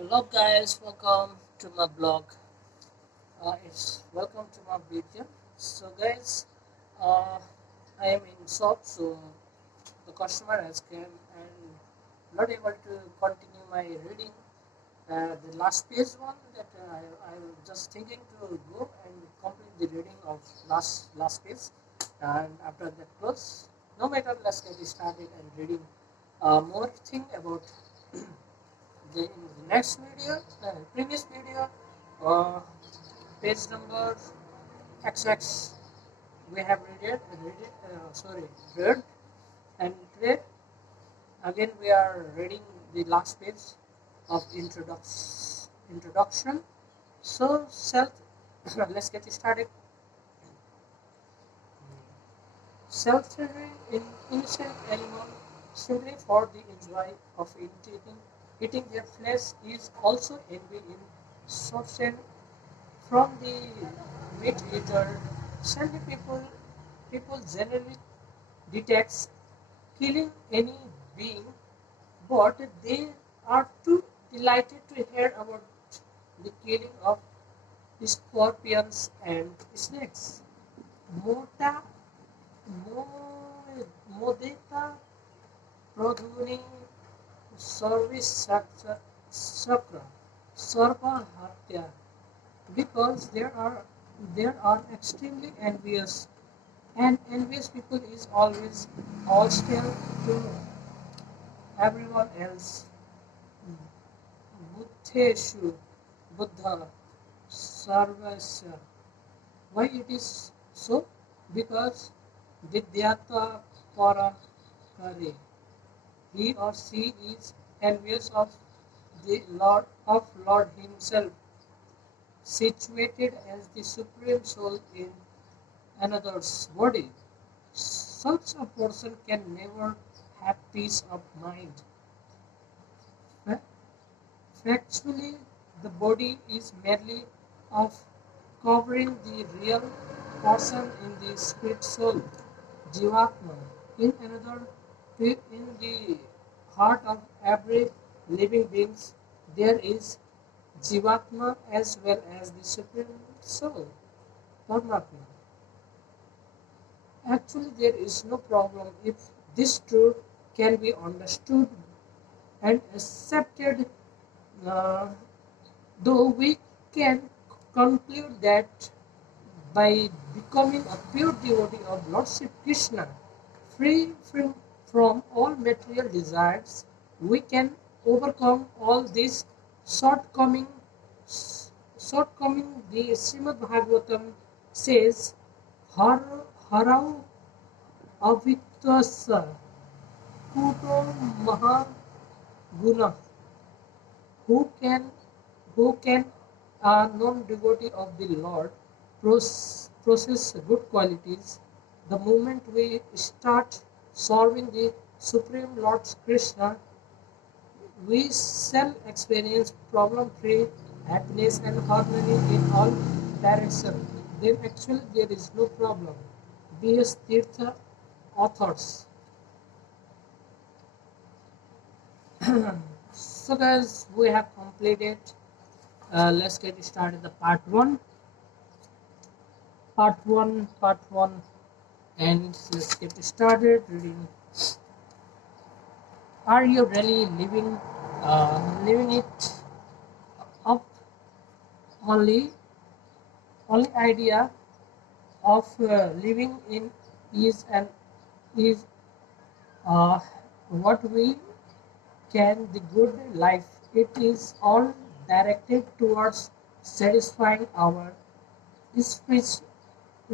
Hello guys, welcome to my blog. It's welcome to my video. So guys, uh, I am in shop, so the customer has came and not able to continue my reading. The last page one that I was just thinking to go and complete the reading of last page, and after that close. No matter, let's get started and reading more thing about in the next video, previous video, uh, page number XX, we have read, and today again we are reading the last page of introduction. So self, let's get started. Self-serving in innocent animal simply for the enjoy of eating their flesh is also envy in substance from the meat eater. Sandy people generally detect killing any being, but they are too delighted to hear about the killing of scorpions and snakes. Mota Modeta Prodhuni Service Sakra Sarpa Hatya, because there are extremely envious, and envious people is always hostile to everyone else. Buddheshu Buddha Sarvasya. Why it is so? Because Vidyata Para Kare. He or she is envious of the Lord Himself, situated as the supreme soul in another's body. Such a person can never have peace of mind. Fa- Factually, the body is merely of covering the real person in the spirit soul, Jivatma. In another, in the heart of every living being, there is Jivatma as well as the supreme soul, Paramatma. Actually, there is no problem if this truth can be understood and accepted, uh, though we can conclude that by becoming a pure devotee of Lord Sri Krishna, free from all material desires, we can overcome all these shortcomings. The Srimad Bhagavatam says, Har Harau Avitvasa Kuto Mahaguna, who can who can a non-devotee of the Lord possess good qualities. The moment we start serving the Supreme Lord Krishna, we shall experience problem-free happiness and harmony in all directions. Then actually there is no problem. B.S. Tirtha authors. So guys, we have completed. Let's get started. The part one, and let's get started reading. Are you really living it up? Only idea of living in is uh, what we can the good life. It is all directed towards satisfying our speech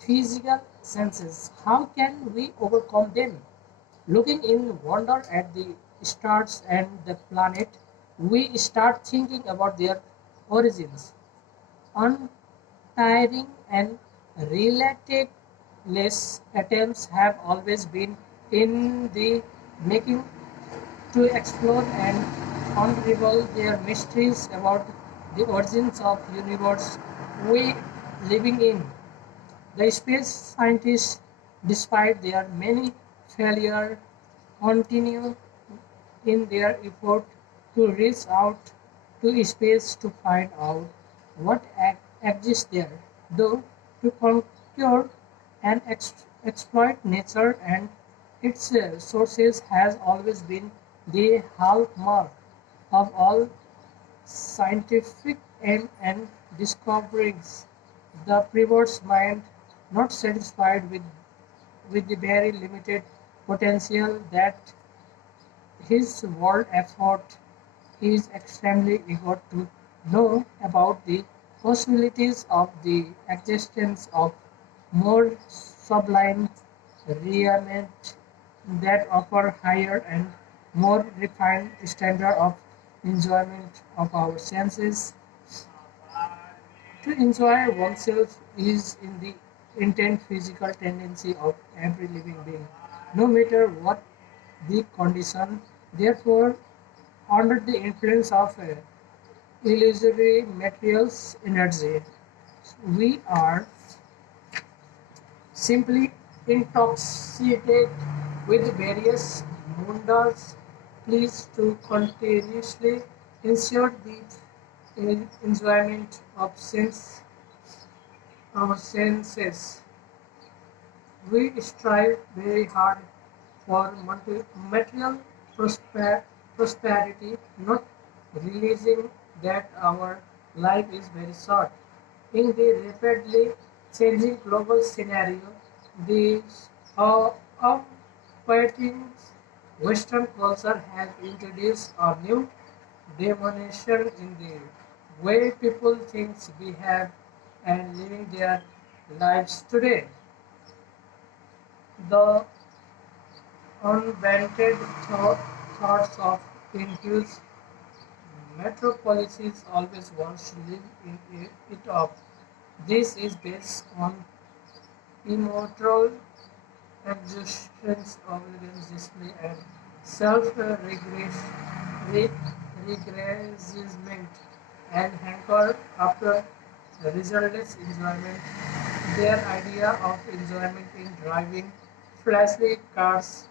physical senses. How can we overcome them? Looking in wonder at the stars and the planet, we start thinking about their origins. Untiring and relentless attempts have always been in the making to explore and unravel their mysteries about the origins of universe we living in. The space scientists, despite their many failures, continue in their effort to reach out to space to find out what exists there, though to conquer and exploit nature and its sources has always been the hallmark of all scientific aim and discoveries. The prevost mind, not satisfied with the very limited potential that his world effort, he is extremely eager to know about the possibilities of the existence of more sublime realms that offer higher and more refined standard of enjoyment of our senses. To enjoy oneself is in the intent physical tendency of every living being, no matter what the condition. Therefore, under the influence of illusory materials energy, we are simply intoxicated with various mundane pleas to continuously ensure the enjoyment of our senses. We strive very hard for material prosperity, not realizing that our life is very short. In the rapidly changing global scenario, the operating Western culture has introduced a new dimension in the way people think, behave, and living their lives today. The unwanted thoughts of infused metropolises always wants to live in it up. This is based on immortal existence of evidence display and self-regressment and hanker after resultless enjoyment. Their idea of enjoyment in driving flashy cars,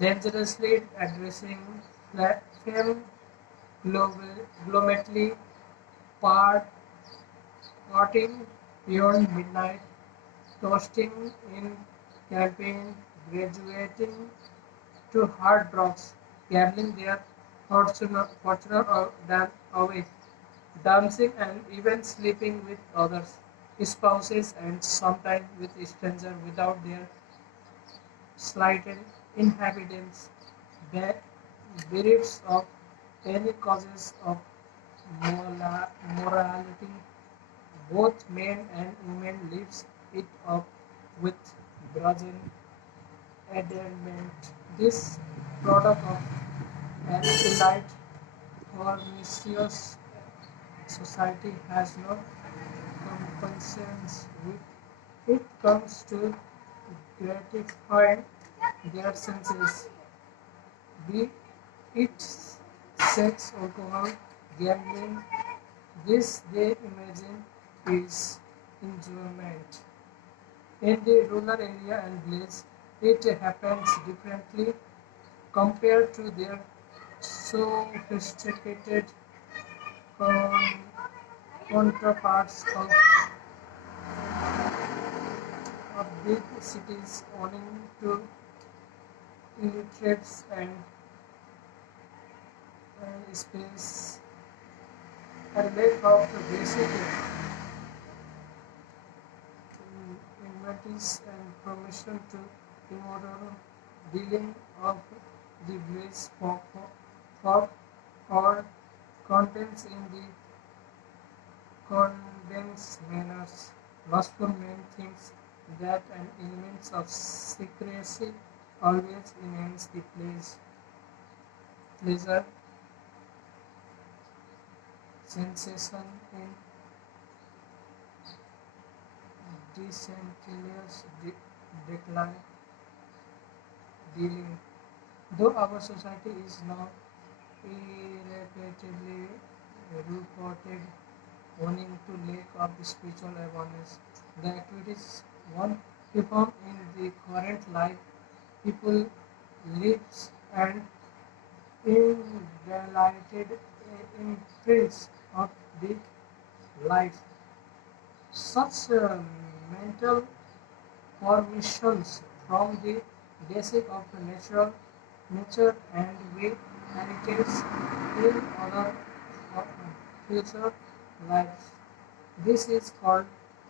dangerously addressing fame gloomily, part, parting beyond midnight, toasting in campaign, graduating to hard drugs, gambling their fortune away, dancing and even sleeping with others, spouses and sometimes with strangers without their slighted inhabitants, bereft of any causes of morality. Both men and women lives it up with brazen adamant. This product of an elite pernicious society has no complacency with it comes to gratify their senses, be it sex, alcohol, gambling. This they imagine is enjoyment. In the rural area and village, it happens differently compared to their sophisticated con- counterparts of big cities owing to illiterates and space and lack of the basic amenities and permission to immoral dealing of the village for or contents in the condensed manners. Lustful men thinks that an element of secrecy always enhances the pleasure sensation in decentralized decline dealing. Though our society is now irreparably reported owing to lack of spiritual awareness, the activities one perform in the current life, people lives and invalidated imprints of the life. Such mental formations from the basic of the natural nature and we heritage in other uh, future lives. This is called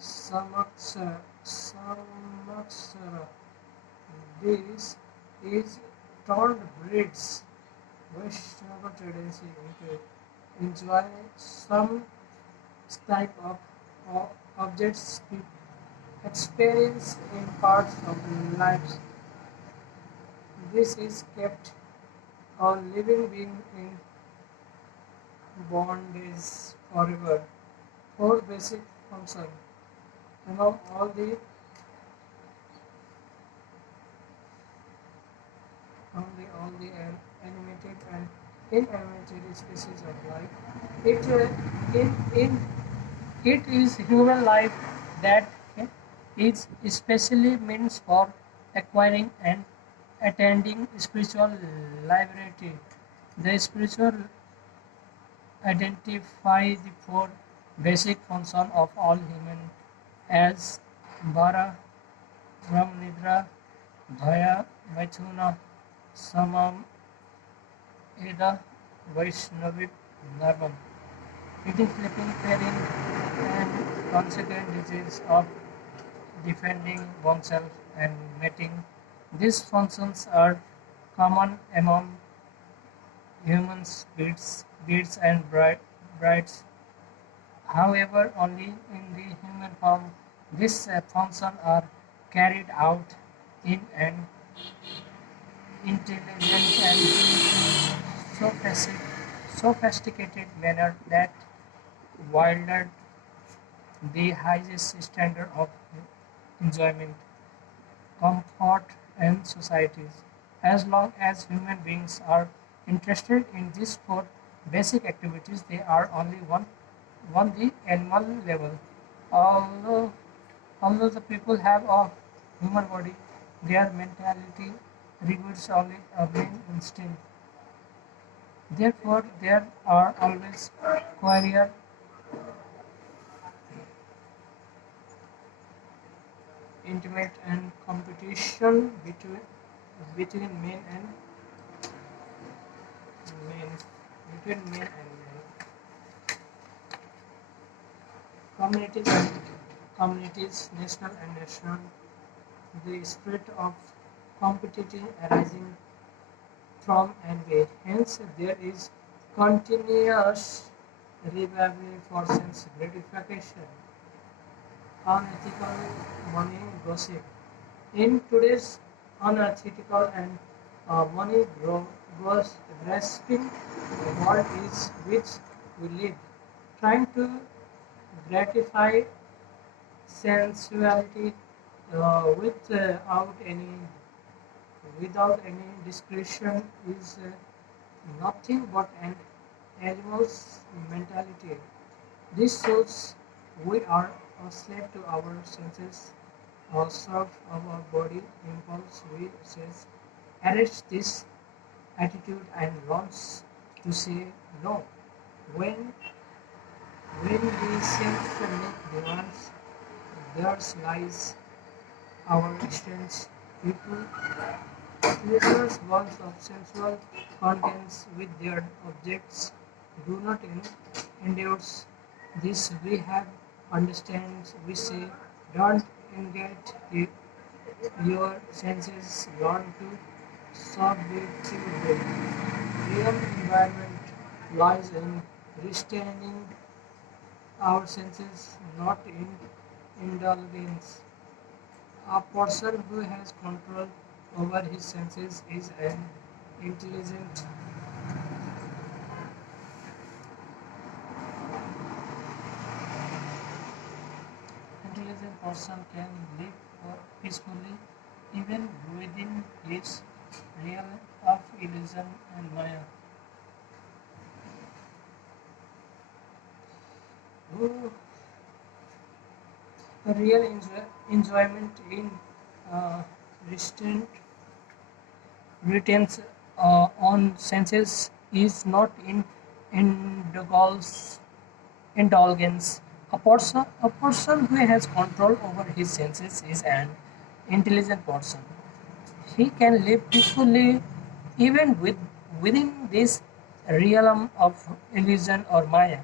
samaksara. Samaksara. This is turned breeds Vaishnava tendency into enjoy some type of objects experience in parts of life. This is kept a living being in bondage forever. Four basic functions among all the animated and inanimated species of life. In it is human life that is especially meant for acquiring and attending spiritual liberty. The spiritual identify the four basic functions of all human as Bara, Brahmanidra, Bhaya, Maithuna, Samam, Eda, Vaishnavi, Narvam. Eating, sleeping, pairing, and consequent disease of defending oneself and mating. These functions are common among humans, beasts and brides. However, only in the human form these functions are carried out in an intelligent and sophisticated manner that wielded the highest standard of enjoyment, comfort, and societies. As long as human beings are interested in these four basic activities, they are only one the animal level. Although although the people have a human body, their mentality reveals only a main instinct. Therefore, there are always career intimate and competition between men between men and men. Communities, national and national, the spirit of competition arising from envy. Hence, there is continuous rivalry for sense gratification, unethical money gossip. In today's unethical and money grasping world is which we live, trying to gratify sensuality without any discretion is nothing but an animal's mentality. This shows we are a slave to our senses, a serf of our body impulse. We says arrest this attitude and learns to say no. When we sense make demands, there lies our strength. People creatures bonds of sensual contents with their objects do not endure this. We have understands. We say, don't engage your senses. Learn to subjectively. Real environment lies in restraining our senses, not in indulgence. A person who has control over his senses is an intelligent intelligent person can live peacefully even within his realm of illusion and maya. Who real enjoyment in uh, restraint retains on senses is not in indulgence. indulgence. A person who has control over his senses is an intelligent person. He can live peacefully even within this realm of illusion or maya.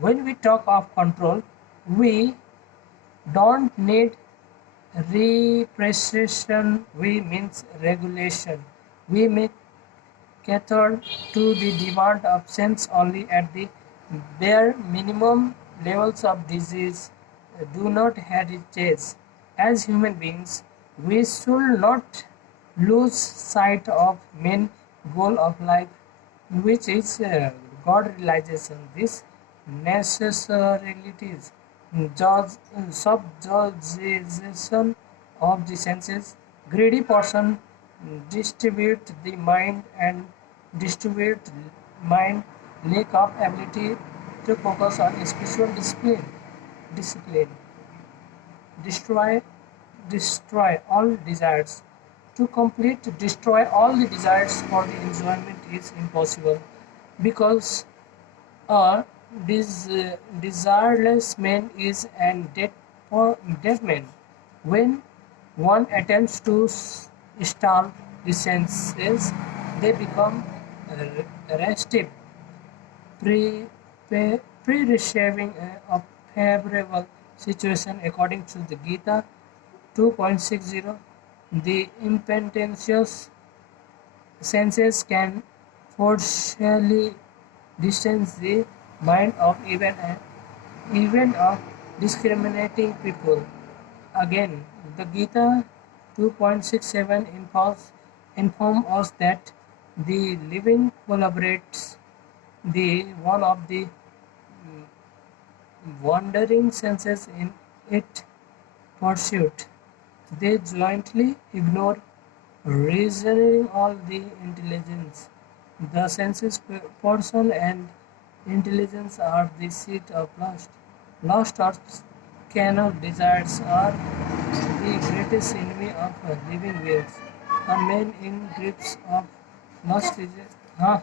When we talk of control, we don't need repression, we means regulation. We may cater to the demand of sense only at the bare minimum levels of disease. Do not heritage. As human beings, we should not lose sight of main goal of life, which is God realization. This necessarities subjugation of the senses. Greedy person distribute the mind and distribute mind lack of ability to focus on spiritual discipline destroy destroy all desires. To complete destroy all the desires for the enjoyment is impossible because a desireless man is an dead man. When one attempts to starve the senses, they become restive, pre, pre-receiving a favorable situation according to the Gita 2.60. The impententious senses can forcefully distance the mind of even of discriminating people. Again, the Gita 2.67 inform us that the living collaborates the one of the wandering senses in its pursuit. They jointly ignore reasoning all the intelligence. The senses person and intelligence are the seat of lust. Lust or carnal desires are the greatest enemy of living beings. A man in grips of lust is huh?